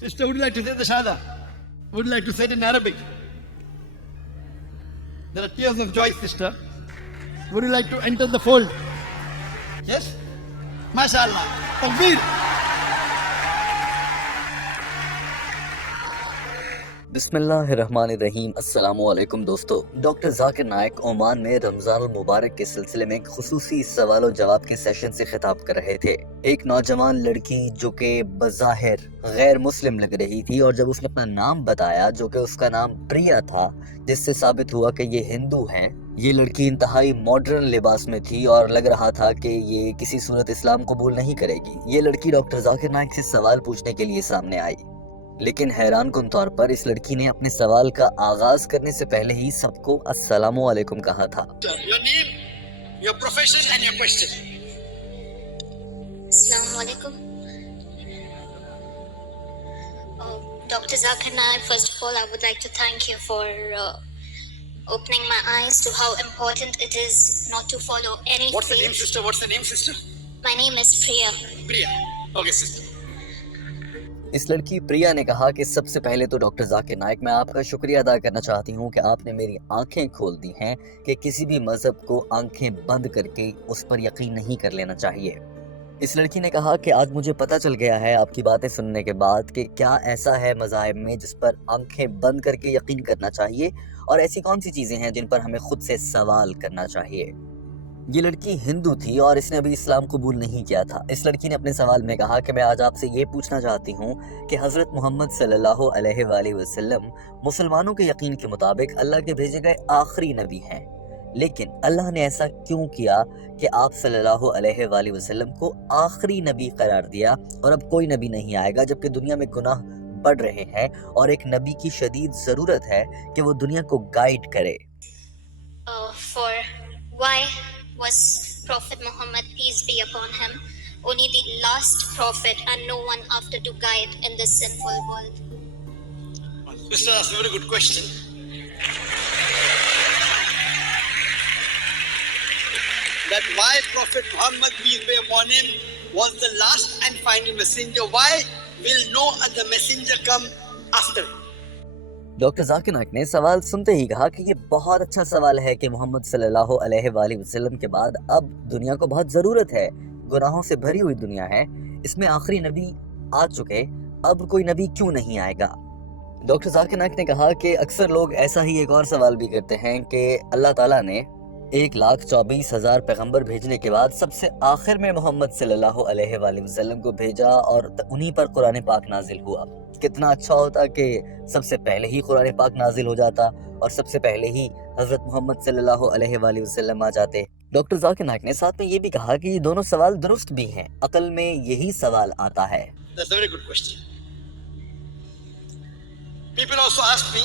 Sister, would you like to say the Shahada? Would you like to say it in Arabic? There are tears of joy, sister. Would you like to enter the fold? Yes? MashaAllah. Takbir. बिस्मिल्लाहिर्रहमानिर्रहीम। अस्सलाम वालेकुम दोस्तों। Doctor Zakir Naik Oman में रमज़ान मुबारक के सिलसिले में एक खुसूसी सवाल और जवाब के सेशन से खिताब कर रहे थे। एक नौजवान लड़की जो कि बज़ाहिर गैर मुस्लिम लग रही थी, और जब उसने अपना नाम बताया जो कि उसका नाम प्रिया था, जिससे साबित हुआ कि ये हिंदू हैं, ये लड़की इंतहाई मॉडर्न लिबास में थी और लग रहा था कि ये किसी सूरत इस्लाम कबूल नहीं करेगी। ये लड़की डॉक्टर जाकिर नाइक से सवाल पूछने के लिए सामने आई, लेकिन हैरान कुन तौर पर इस लड़की ने अपने सवाल का आगाज करने से पहले ही सबको अस्सलामु अलैकुम कहा था। Your name, your profession and your question. Assalamu alaikum. Dr. Zakir Naik, first of all, I would like to thank you for opening my eyes to how important it is not to follow any What's the faith. name, sister? What's the name, sister? My name is Priya. Priya. Okay, sister. इस लड़की प्रिया ने कहा कि सबसे पहले तो doctor Zakir Naik, मैं आपका शुक्रिया अदा करना चाहती हूँ कि आपने मेरी आंखें खोल दी हैं कि किसी भी मज़हब को आंखें बंद करके उस पर यकीन नहीं कर लेना चाहिए। इस लड़की ने कहा कि आज मुझे पता चल गया है आपकी बातें सुनने के बाद कि क्या ऐसा है मज़ाहिब में जिस पर आंखें बंद करके यकीन करना चाहिए, और ऐसी कौन सी चीज़ें हैं जिन पर हमें खुद से सवाल करना चाहिए। ये लड़की हिंदू थी और इसने अभी इस्लाम कबूल नहीं किया था। इस लड़की ने अपने सवाल में कहा कि मैं आज आपसे ये पूछना चाहती हूँ कि हज़रत मोहम्मद सल्लल्लाहु अलैहि वसल्लम मुसलमानों के यकीन के मुताबिक अल्लाह के भेजे गए आखिरी नबी हैं, लेकिन अल्लाह ने ऐसा क्यों किया कि आप सल्लल्लाहु अलैहि वसल्लम को आखिरी नबी करार दिया और अब कोई नबी नहीं आएगा, जबकि दुनिया में गुनाह बढ़ रहे हैं और एक नबी की शदीद ज़रूरत है कि वो दुनिया को गाइड करे। For why was Prophet Muhammad, peace be upon him, only the last prophet and no one after to guide in this sinful world? Sister, that's a very good question. That why Prophet Muhammad, peace be upon him, was the last and final messenger. Why will no other messenger come after him? Doctor Zakir Naik ने सवाल सुनते ही कहा कि ये बहुत अच्छा सवाल है कि मोहम्मद सल्लल्लाहु अलैहि वसल्लम के बाद अब दुनिया को बहुत ज़रूरत है, गुनाहों से भरी हुई दुनिया है, इसमें आखिरी नबी आ चुके, अब कोई नबी क्यों नहीं आएगा। डॉक्टर जाकिर नाइक ने कहा कि अक्सर लोग ऐसा ही एक और सवाल भी करते हैं कि अल्लाह ताला ने 1,24,000 पैगंबर भेजने के बाद सबसे आखिर में मोहम्मद सल्लल्लाहु अलैहि वसल्लम को भेजा और उन्हीं पर कुरान पाक नाजिल हुआ। कितना अच्छा होता कि सबसे पहले ही कुरान पाक नाजिल हो जाता और सबसे पहले ही हज़रत मोहम्मद सल्लल्लाहु अलैहि वसल्लम आ जाते। डॉक्टर जाकिर नाइक ने साथ में ये भी कहा कि ये दोनों सवाल दुरुस्त भी हैं, अकल में यही सवाल आता है। That's a very good question. People also ask me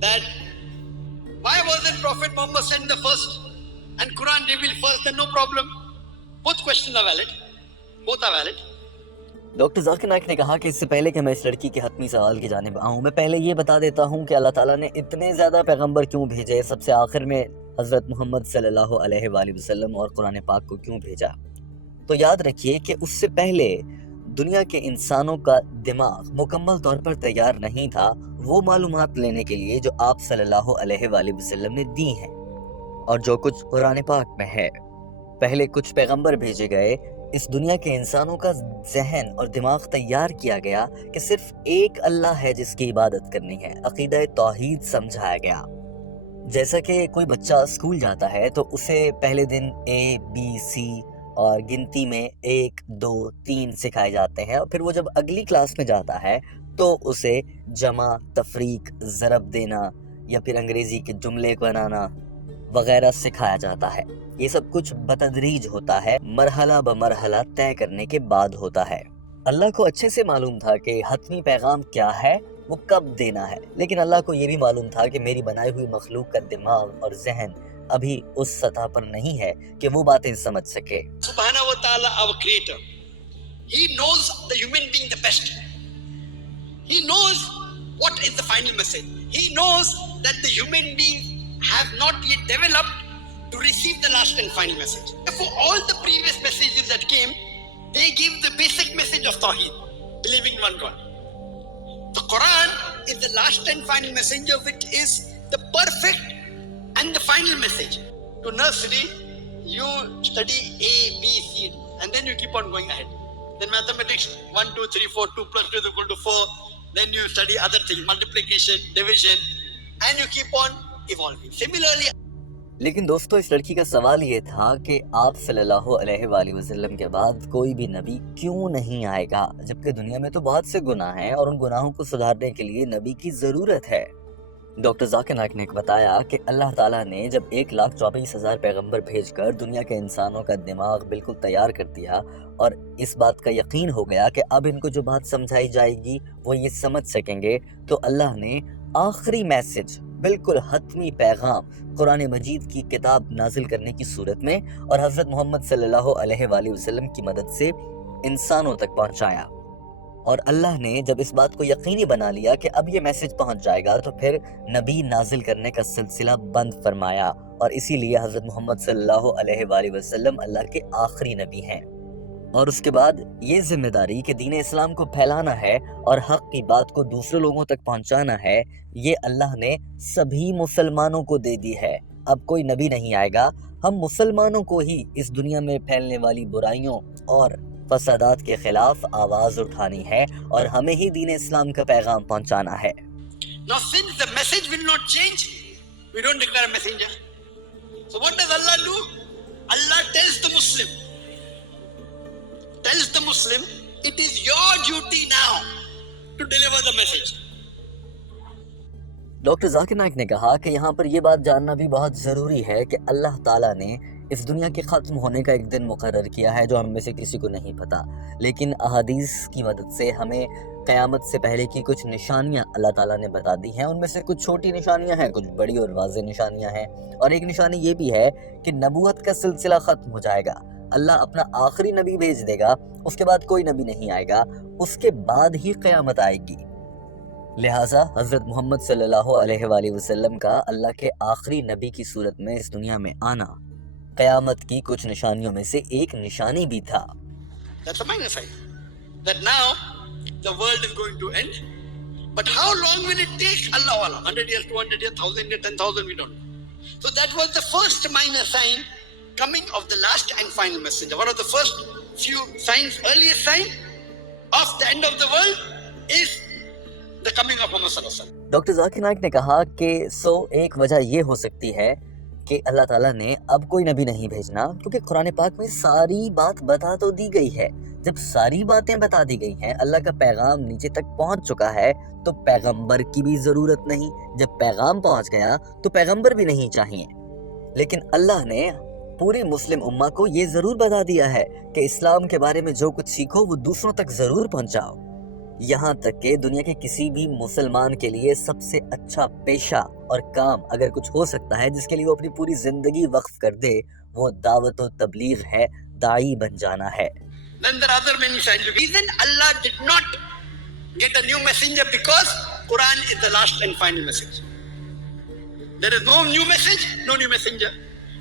that why wasn't Prophet Muhammad sent the first and Quran revealed first? Then no problem. Both questions are valid. Both are valid. Doctor Zakir Naik ने कहा कि इससे पहले कि मैं इस लड़की के हतमी सवाल की जानिब आऊँ, मैं पहले ये बता देता हूँ कि अल्लाह ताला ने इतने ज़्यादा पैगंबर क्यों भेजे, सबसे आखिर में हज़रत मोहम्मद सल्लल्लाहु अलैहि वसल्लम और कुरान पाक को क्यों भेजा। तो याद रखिए कि उससे पहले दुनिया के इंसानों का दिमाग मुकम्मल तौर पर तैयार नहीं था वो मालूमात लेने के लिए जो आप सल्लल्लाहु अलैहि वसल्लम ने दी हैं और जो कुछ कुरान पाक में है। पहले कुछ पैगंबर भेजे गए, इस दुनिया के इंसानों का जहन और दिमाग तैयार किया गया कि सिर्फ एक अल्लाह है जिसकी इबादत करनी है, अकीदा तौहीद समझाया गया। जैसा कि कोई बच्चा स्कूल जाता है तो उसे पहले दिन ABC और गिनती में 1, 2, 3 सिखाए जाते हैं, और फिर वो जब अगली क्लास में जाता है तो उसे जमा, तफरीक, ज़रब देना या फिर अंग्रेज़ी के जुमले बनाना वगैरह सिखाया जाता है। ये सब कुछ बतदरीज होता है, मरहला ब मरहला तय करने के बाद होता है। अल्लाह को अच्छे से मालूम था कि हतमी पैगाम क्या है, वो कब देना है, लेकिन अल्लाह को ये भी मालूम था कि मेरी बनाई हुई मखलूक का दिमाग और जहन अभी उस सतह पर नहीं है कि वो बातें समझ सके। Subhanahu wa ta'ala, our creator, he knows the human being the best. He knows what is the final message. He knows that the human beings have not yet developed to receive the last and final message. Therefore, all the previous messages that came, they give the basic message of Tawheed, believing in one God. Quran is the last and final messenger, which is the perfect and the final message. To nursery, you study A, B, C, and then you keep on going ahead. Then mathematics, 1, 2, 3, 4, 2 plus 2 is equal to 4. Then you study other things, multiplication, division, and you keep on evolving. Similarly, लेकिन दोस्तों इस लड़की का सवाल ये था कि आप सल्लल्लाहु अलैहि वसल्लम के बाद कोई भी नबी क्यों नहीं आएगा, जबकि दुनिया में तो बहुत से गुनाह हैं और उन गुनाहों को सुधारने के लिए नबी की ज़रूरत है। डॉक्टर जाकिर नाइक ने बताया कि अल्लाह ताला ने जब 1,24,000 पैगंबर भेजकर दुनिया के इंसानों का दिमाग बिल्कुल तैयार कर दिया और इस बात का यकीन हो गया कि अब इनको जो बात समझाई जाएगी वो ये समझ सकेंगे, तो अल्लाह ने आखिरी मैसेज, बिल्कुल हतमी पैगाम कुरान मजीद की किताब नाजिल करने की सूरत में और हज़रत मोहम्मद सल्लल्लाहु अलैहि वसल्लम की मदद से इंसानों तक पहुंचाया। और अल्लाह ने जब इस बात को यकीनी बना लिया कि अब ये मैसेज पहुंच जाएगा, तो फिर नबी नाजिल करने का सिलसिला बंद फरमाया और इसीलिए हज़रत मोहम्मद सल्लल्लाहु अलैहि वसल्लम अल्लाह के आखिरी नबी हैं। और उसके बाद ये जिम्मेदारी कि दीन इस्लाम को फैलाना है और हक़ की बात को दूसरे लोगों तक पहुंचाना है, ये अल्लाह ने सभी मुसलमानों को दे दी है। अब कोई नबी नहीं आएगा, हम मुसलमानों को ही इस दुनिया में फैलने वाली बुराइयों और फसादात के खिलाफ आवाज़ उठानी है और हमें ही दीन इस्लाम का पैगाम पहुंचाना है। now since the message will not change, we don't declare a messenger. So what does Allah do? Allah tells the Muslim, it is your duty now to deliver the message. Doctor Zakir Naik ने कहा कि यहाँ पर ये बात जानना भी बहुत ज़रूरी है कि अल्लाह ताला ने इस दुनिया के ख़त्म होने का एक दिन मुकर्रर किया है जो हम में से किसी को नहीं पता, लेकिन अहादीस की मदद से हमें क़यामत से पहले की कुछ निशानियाँ अल्लाह ताला ने बता दी हैं। उनमें से कुछ छोटी निशानियाँ हैं, कुछ बड़ी और वाज़ेह निशानियाँ हैं, और एक निशानी ये भी है कि नबूवत का सिलसिला ख़त्म हो जाएगा। अल्लाह अपना आखिरी नबी भेज देगा, उसके बाद कोई नबी नहीं आएगा, उसके बाद ही क़यामत आएगी। लिहाजा हज़रत मोहम्मद सल्लल्लाहु अलैहि वसल्लम का अल्लाह के आखिरी नबी की सूरत में इस दुनिया में आना क़यामत की कुछ निशानियों में से एक निशानी भी था। That's a minor sign that now the world is going to end. But how long will it take? Allahu Alam. 100 years, 200 years, 1,000 years, 10,000, we don't know. So that was the first minor sign coming of the last and final messenger. One of the first few signs, earliest sign of the end of the world is the coming of Muhammad sallallahu alaihi wasallam. Doctor Zakir Naik ने कहा कि एक वजह ये हो सकती है कि अल्लाह ताला ने अब कोई नबी नहीं भेजना, क्योंकि कुरान पाक में सारी बात बता तो दी गई है। जब सारी बातें बता दी गई हैं, अल्लाह का पैगाम नीचे तक पहुंच चुका है, तो पैगंबर की भी ज़रूरत नहीं। जब पैगाम पहुंच गया तो पैगंबर भी नहीं चाहिए। लेकिन अल्लाह ने पूरी मुस्लिम उम्मा को ये ज़रूर बता दिया है कि इस्लाम के बारे में जो कुछ सीखो वो दूसरों तक ज़रूर पहुंचाओ। यहाँ तक कि दुनिया के किसी भी मुसलमान के लिए सबसे अच्छा पेशा और काम अगर कुछ हो सकता है जिसके लिए वो अपनी पूरी ज़िंदगी वक्फ कर दे, वो दावत और तबलीग है, दाई बन जाना है। Then there are other many signs. The reason Allah did not get a new messenger because Quran is the last and final message. There is no new message, no new messenger.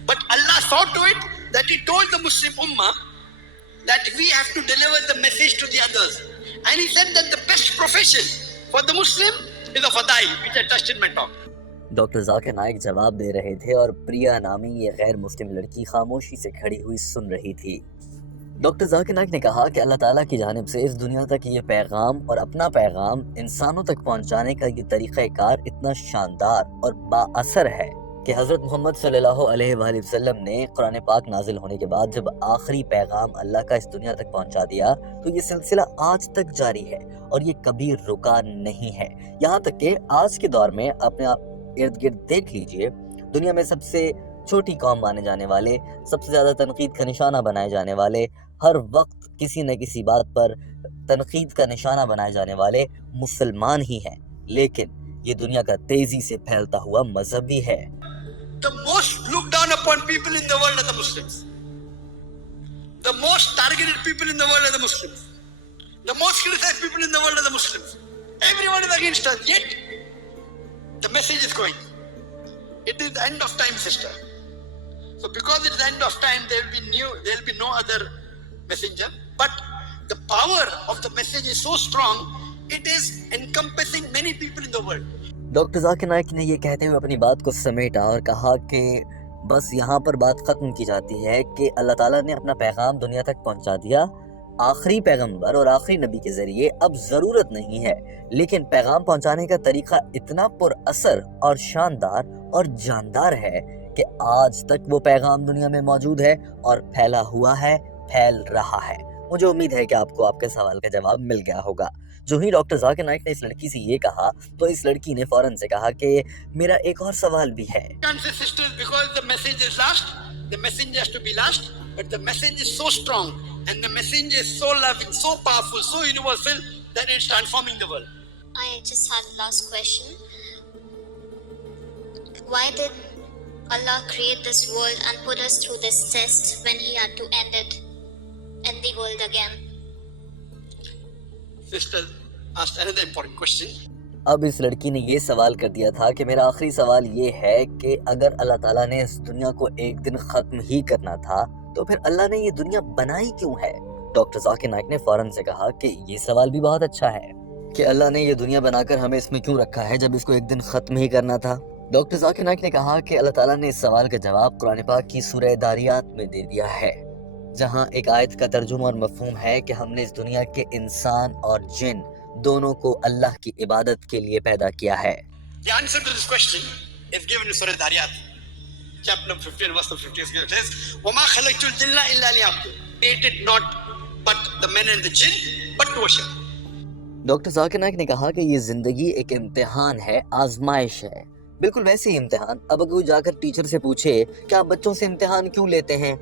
But Allah saw to it that He told the Muslim Ummah that we have to deliver the message to the others. And He said that the best profession for the Muslim is a fadai, which I touched in my talk. Doctor Zakir Naik जवाब दे रहे थे और प्रिया नामी ये गैर मुस्लिम लड़की खामोशी से खड़ी हुई सुन रही थी। डॉक्टर जाकिर नाइक ने कहा कि अल्लाह ताला की जानिब से इस दुनिया तक ये पैगाम और अपना पैगाम इंसानों तक पहुंचाने का ये तरीक़ाकार इतना शानदार और बाअसर है कि हज़रत मोहम्मद सल्लल्लाहु अलैहि वसल्लम ने कुरान पाक नाजिल होने के बाद जब आखिरी पैगाम अल्लाह का इस दुनिया तक पहुंचा दिया, तो ये सिलसिला आज तक जारी है और ये कभी रुका नहीं है। यहाँ तक कि आज के दौर में अपने आप इर्द गिर्द देख लीजिए, दुनिया में सबसे छोटी कौम माने जाने वाले, सबसे ज़्यादा तनकीद का निशाना बनाए जाने वाले, हर वक्त किसी न किसी बात पर तनकीद का निशाना बनाए जाने वाले मुसलमान ही हैं, लेकिन ये दुनिया का तेज़ी से फैलता हुआ मज़हब भी है। The most looked down upon people in the world are the Muslims. The most targeted people in the world are the Muslims. The most criticized people in the world are the Muslims. Everyone is against us, yet the message is going. It is the end of time, sister. So because it is the end of time, there will be no other messenger. But the power of the message is so strong It is encompassing many people in the world. Doctor Zakir Naik ने ये कहते हुए अपनी बात को समेटा और कहा कि बस यहाँ पर बात ख़त्म की जाती है कि अल्लाह ताला ने अपना पैगाम दुनिया तक पहुँचा दिया आखिरी पैगंबर और आखिरी नबी के ज़रिए। अब ज़रूरत नहीं है, लेकिन पैगाम पहुँचाने का तरीक़ा इतना पुरअसर और शानदार और जानदार है कि आज तक वो पैगाम दुनिया में मौजूद है और फैला हुआ है, फैल रहा है। मुझे उम्मीद है कि आपको आपके सवाल का जवाब मिल गया होगा। जो ही डॉक्टर जाकिर नाइक ने इस लड़की से ये कहा तो इस लड़की ने फौरन से कहा कि मेरा एक और सवाल भी है। Can't say sisters because the message is last. The messenger has to be last, but the message is so strong and the message is so loving, so powerful, so universal that it's transforming the world. I just had a last question. Why did Allah create this world and put us through this test when He had to end it in the world again? Sister asked another important question. अब इस लड़की ने ये सवाल कर दिया था कि मेरा आखिरी सवाल ये है कि अगर अल्लाह ताला ने इस दुनिया को एक दिन ख़त्म ही करना था तो फिर अल्लाह ने ये दुनिया बनाई क्यों है? डॉक्टर जाकिर नाइक ने फौरन से कहा कि ये सवाल भी बहुत अच्छा है कि अल्लाह ने ये दुनिया बनाकर हमें इसमें क्यों रखा है जब इसको एक दिन ख़त्म ही करना था। डॉक्टर जाकिर नाइक ने कहा कि अल्लाह ताला ने इस सवाल का जवाब कुरान पाक की सूरह दारियात में दे दिया है, जहाँ एक आयत का तर्जुमा और मफहूम है कि हमने इस दुनिया के इंसान और जिन दोनों को अल्लाह की इबादत के लिए पैदा किया है। The answer to this question is given in Surah Dariyat, chapter number 15, verse number 50. It says, وَمَا خَلَقْتُ الْجِنَّ إِلَّا لِيَعْبُدُونِ. Created not but the men and the jinn, but to worship. Doctor Zakir Naik ने कहा कि ये जिंदगी एक इम्तिहान है, आजमाइश है, बिल्कुल वैसे ही इम्तिहान। अब अगर कोई जाकर टीचर से पूछे कि आप बच्चों से इम्तिहान क्यों लेते हैं,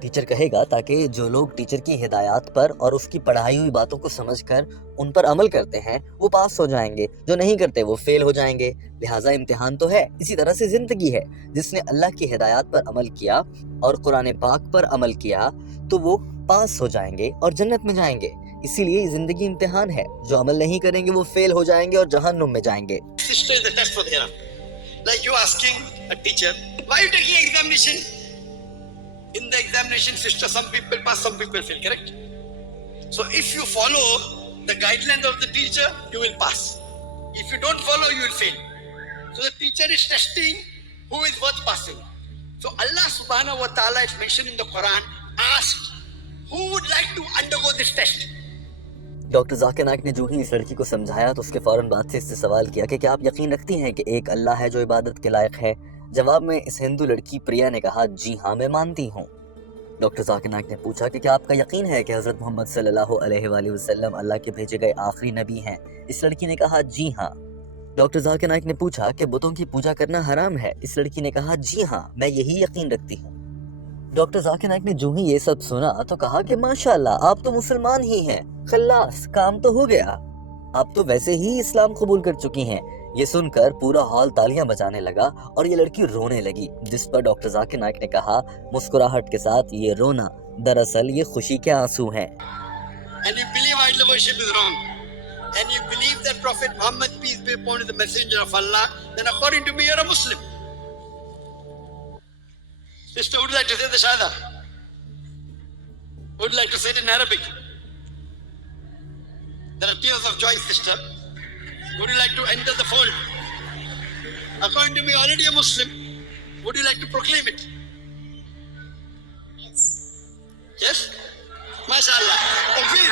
टीचर कहेगा ताकि जो लोग टीचर की हिदायत पर और उसकी पढ़ाई हुई बातों को समझकर उन पर अमल करते हैं वो पास हो जाएंगे, जो नहीं करते वो फेल हो जाएंगे। लिहाजा इम्तिहान तो है। इसी तरह से ज़िंदगी है, जिसने अल्लाह की हिदायत पर अमल किया और कुरान पाक पर अमल किया तो वो पास हो जाएंगे और जन्नत में जाएंगे। इसीलिए ज़िंदगी इम्तिहान है, जो अमल नहीं करेंगे वो फेल हो जाएंगे और जहन्नुम में जाएंगे। Sister is the test for the hereafter. Like you asking a teacher, why are you taking examination? In the examination, sister, some people pass, some people fail, correct? So if you follow the guidelines of the teacher, you will pass. If you don't follow, you will fail. So the teacher is testing who is worth passing. So Allah subhanahu wa ta'ala is mentioned in the Quran, asked, who would like to undergo this test? Doctor Zakir Naik ने जो ही इस लड़की को समझाया तो उसके फौरन बाद से इससे सवाल किया कि क्या आप यकीन रखती हैं कि एक अल्लाह है जो इबादत के लायक है? जवाब में इस हिंदू लड़की प्रिया ने कहा, जी हाँ मैं मानती हूँ। डॉक्टर जाकिर नाइक ने पूछा कि क्या आपका यकीन है कि हज़रत मोहम्मद सल्लल्लाहु अलैहि वसल्लम अल्लाह के भेजे गए आखिरी नबी हैं? इस लड़की ने कहा, जी हाँ। डॉक्टर जाकिर नाइक ने पूछा कि बुतों की पूजा करना हराम है? इस लड़की ने कहा, जी हाँ मैं यही यकीन रखती हूँ। डॉक्टर जाकिर नाइक ने जो ही ये सब सुना तो कहा कि माशाल्लाह आप तो मुसलमान ही हैं, खल्लास काम तो हो गया, आप तो वैसे ही इस्लाम कबूल कर चुकी हैं। ये सुनकर पूरा हॉल तालियां बजाने लगा और ये लड़की रोने लगी, जिस पर डॉक्टर जाकिर नाइक ने कहा मुस्कुराहट के साथ, ये रोना दरअसल ये खुशी के आंसू हैं। And you believe idol worship is wrong, and you believe that Prophet Muhammad, peace be upon him, is the messenger of Allah, then according to me you're a Muslim. Sister, would you like to say the Shahada? Would you like to say it in Arabic? There are tears of joy, sister. Would you like to enter the fold? According to me, already a Muslim. Would you like to proclaim it? Yes. Yes? MashaAllah. Takbir.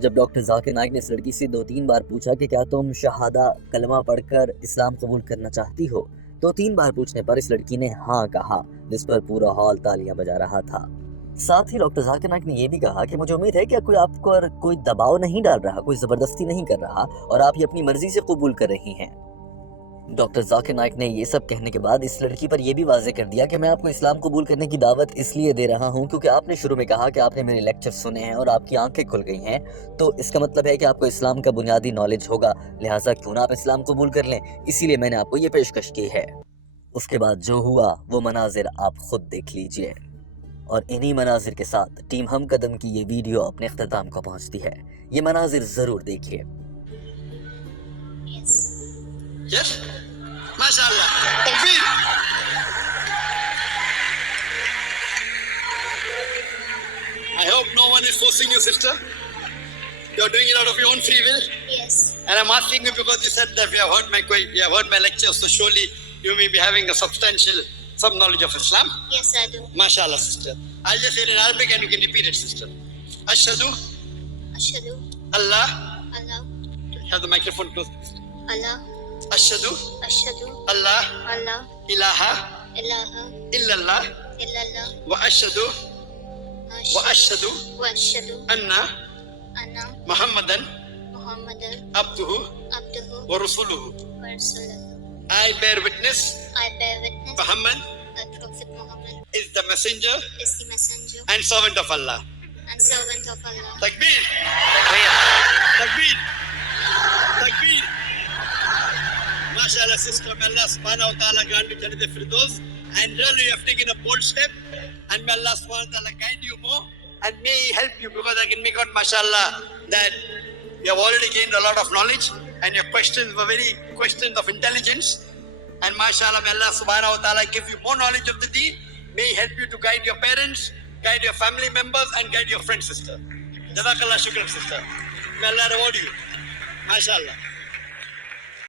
जब doctor Zakir Naik ने इस लड़की से 2-3 बार पूछा कि क्या तुम शहादा कलमा पढ़कर इस्लाम कबूल करना चाहती हो, तो 3 बार पूछने पर इस लड़की ने हाँ कहा, जिस पर पूरा हॉल तालियां बजा रहा था। साथ ही डॉक्टर जाकिर नाइक ने यह भी कहा कि मुझे उम्मीद है कि कोई आप पर कोई दबाव नहीं डाल रहा, कोई ज़बरदस्ती नहीं कर रहा और आप ये अपनी मर्जी से कबूल कर रही हैं। डॉक्टर जाकिर नाइक ने ये सब कहने के बाद इस लड़की पर यह भी वाज़ेह कर दिया कि मैं आपको इस्लाम कबूल करने की दावत इसलिए दे रहा हूँ क्योंकि आपने शुरू में कहा कि आपने मेरे लेक्चर सुने हैं और आपकी आंखें खुल गई हैं, तो इसका मतलब है कि आपको इस्लाम का बुनियादी नॉलेज होगा, लिहाजा क्यों ना आप इस्लाम कबूल कर लें, इसीलिए मैंने आपको ये पेशकश की है। उसके बाद जो हुआ वो मनाजिर आप खुद देख लीजिए। और इन्हीं मनाजिर के साथ टीम हम कदम की ये वीडियो अपने इख्तिताम को पहुंचती है। ये मनाजिर ज़रूर देखिए। Yes. Yes? MashaAllah. Takbir. I hope no one is forcing you, sister. You're doing it out of your own free will. Yes. And I'm asking you because you said that you have heard my lecture, so surely you may be having a substantial some knowledge of Islam. Yes, I do. MashaAllah, sister. I'll just say it in Arabic and you can repeat it, sister. Ashhadu Ashhadu Allah. Allah. Have the microphone close. Allah. Ashhadu Ashhadu Allah Allah. ilaha Ilaha illallah illallah. wa ashhadu Wa ashhadu anna anna Muhammadan Muhammadan abduhu abduhu wa rasuluhu. wa rasuluhu. I bear witness I bear witness Muhammad that Prophet Muhammad is the messenger is the messenger and servant of Allah. and servant of Allah. Takbir! Takbir! Takbir! MashaAllah, sister, may Allah subhanahu wa ta'ala grant you Jannat al-Firdaus. And really you have taken a bold step. And may Allah subhanahu wa ta'ala guide you more. And may He help you, because I can make out, MashaAllah, that you have already gained a lot of knowledge. And your questions were very questions of intelligence. And MashaAllah, may Allah subhanahu wa ta'ala give you more knowledge of the deen. May He help you to guide your parents, guide your family members, and guide your friend, sister. Jazakallah shukran, sister. May Allah reward you. MashaAllah.